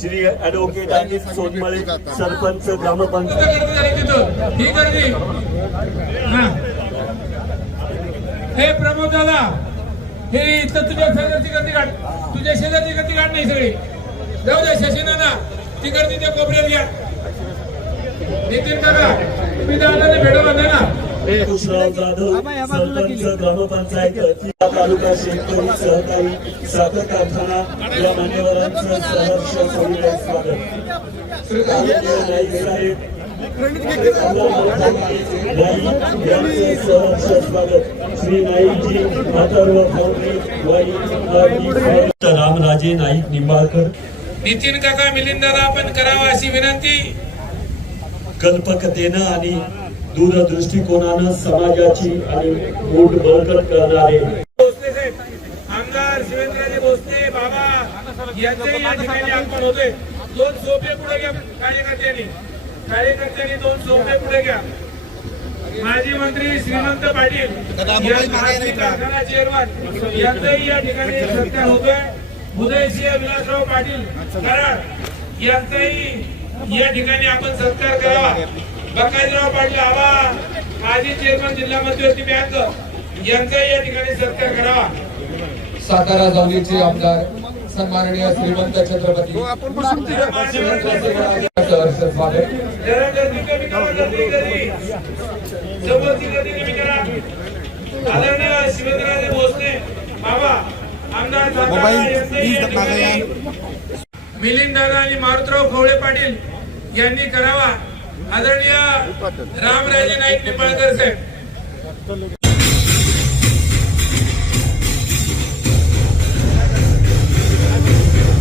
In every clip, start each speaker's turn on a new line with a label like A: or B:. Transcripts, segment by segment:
A: Shri advocate आणि सोनमळे सरपंच ग्रामपंचायत
B: गर्दी ही गर्दी. हे. प्रमोद दादा हे इथं तुझ्या शेजारची गर्दी काढ. तुझ्या शेजारची गर्दी काढ नाही सगळी. जाऊ दे शशीनाना ती गर्दी त्या कोपऱ्यात घ्या. नितीन काका तुम्ही दादाने भेटवला ना.
A: कुशराव जाधव सरपंच ग्रामपंचायत तालुका शेतकरी सहकारी साखर कारखाना या मान्यवरांचं सहर्ष स्वागत. रामराजे नाईक निंबाळकर.
B: नितीन काका मिलिंद दादा आपण करावा अशी विनंती.
A: कल्पकतेनं आणि दूरदृष्टिकोनानं समाजाची आणि मूठ बळकट करणारे.
B: आमदार शिवेंद्रजी भोसले बाबा यांचे या ठिकाणी आगमन होते. दोन सोपे पुढे घ्या कार्यकर्त्यांनी. कार्यकर्त्यांनी दोन सोपे पुढे घ्या. माजी मंत्री श्रीमंत पाटील या खासगी कारखाना चेअरमन यांचाही या ठिकाणी सत्कार होतोय. उदयसिंह विलासराव पाटील कराड यांचाही या ठिकाणी आपण सत्कार करावा. बकाजीराव पाटील आबा माजी चेअरमन जिल्हा मध्यवर्ती बँक. यांचाही या ठिकाणी सत्कार करावा.
C: सातारा जावलीचे आमदार सन्माननीय श्रीमंत छत्रपती.
B: आदरणीय शिवेंद्रराजे भोसले बाबा आमदार मिलिंद दादा आणि मारुतराव खवळे पाटील यांनी करावा. आदरणीय रामराजे नाईक निंबाळकर साहेब.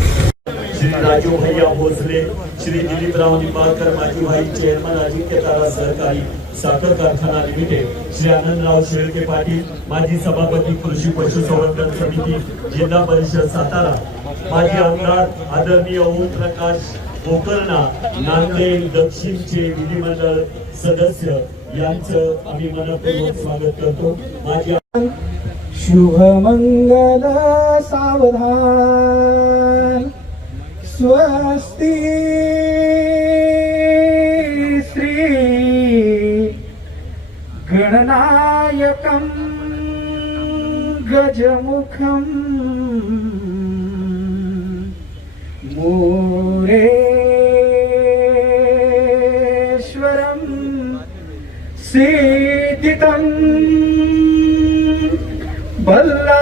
A: राजू भैया भोसले श्री दिलीपराव निंबाळकर माजी भाई चेअरमन अजिंक्य तारा सहकारी साखर कारखाना लिमिटेड श्री आनंदराव शेळके पाटील माजी सभापती कृषी पशुसंवर्धन समिती जिल्हा परिषद सातारा माजी आमदार आदरणीय ओम प्रकाश गोकर्णा नांदेड दक्षिणचे विधिमंडळ सदस्य यांचं आम्ही मनपूर्वक स्वागत करतो. माजी
D: शुभमंगल सावधान स्वस्ती श्री गणनायकं गजमुखं सिद्धितं बल्ला